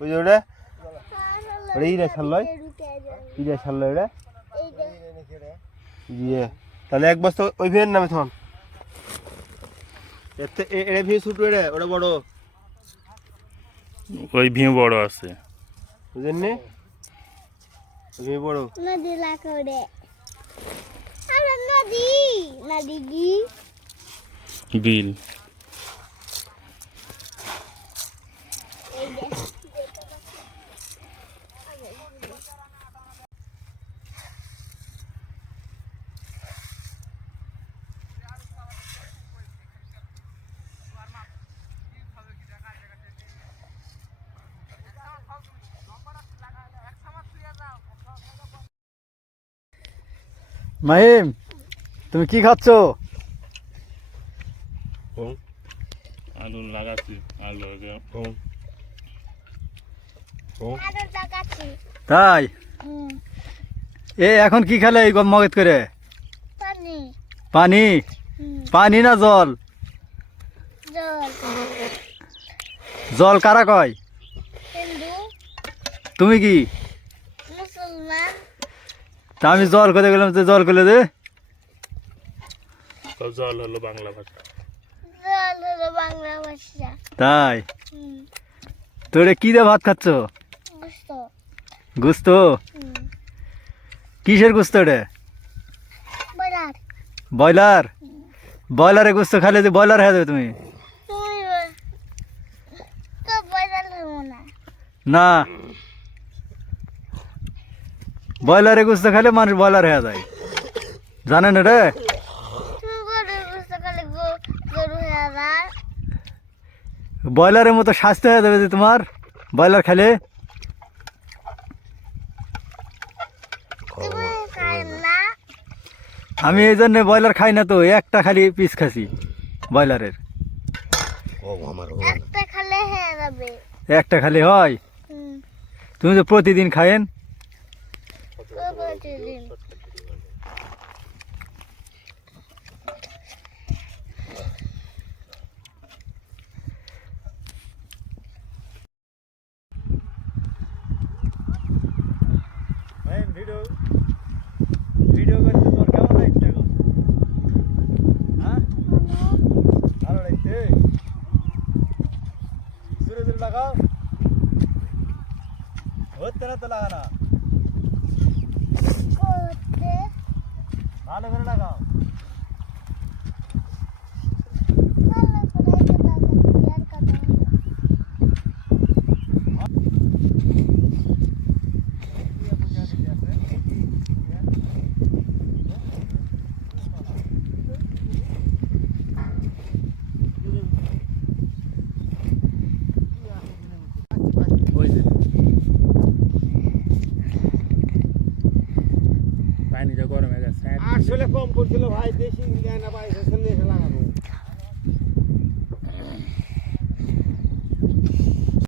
ওই যে ওটা ইরে ছাড়লই এটা ইয়ে তাহলে এক বস্তা ওই ভিড়ের নামে থন এটা ভিড় ছোট এটা ওটা বড় ওই ভিউ বড় আছে বুঝেন নি ভিড় বড় নদী লাকড়ে আরে নদী নদী কি বিল মাহিম তুমি কি খাচ্ছ? আলু লাগাচ্ছি আলু আরে লাগাচ্ছি তাই এ এখন কি খেলে এই গম মগজ করে? পানি পানি পানি না জল? জল জল কারা কয়? হিন্দু তুমি কি? মুসলমান তা আমি জল করে গেলাম তো জল করে দে জল হলো বাংলা ভাষা জল হলো বাংলা ভাষা তাই তোরে কি দিয়ে ভাত খাচ্ছ? বুঝত গুস্ত? কিসের গুস্ত রে? বলার ব্রয়লার? ব্রয়লারে গুস্ত খাইলে যে ব্রয়লার হয়ে যাবে তুমি? তুমি তো বলার হবো না না ব্রয়লারে গুস্ত খাইলে মানুষ ব্রয়লার হয়ে যায় জানেন রে? তুমি গরুর গোস্ত খেলে গরু হয়ে যায় ব্রয়লারের মতো স্বাস্থ্য হয়ে যাবে যে তোমার ব্রয়লার খেলে। তুমি খাই না আমি এই জন্য ব্রয়লার খাই না তো একটা খালি পিস খাসি ব্রয়লারের একটা খেলে হয়ে যাবে একটা খালি হয়। তুমি তো প্রতিদিন খায়েন প্রতিদিন ভিডিও করতে তোর কেমন লাগছে এখন? হ্যাঁ ভালো লাগছে জোরে জোরে লাগাও হচ্ছে না তো লাগা না করতে ভালো করে লাগাও ভালো করে লাগাচ্ছি আর কথা হলো পানিটা গরম হয়ে যাচ্ছে আসলে কম করছিল ভাই দেশি না ভাই লাগাবো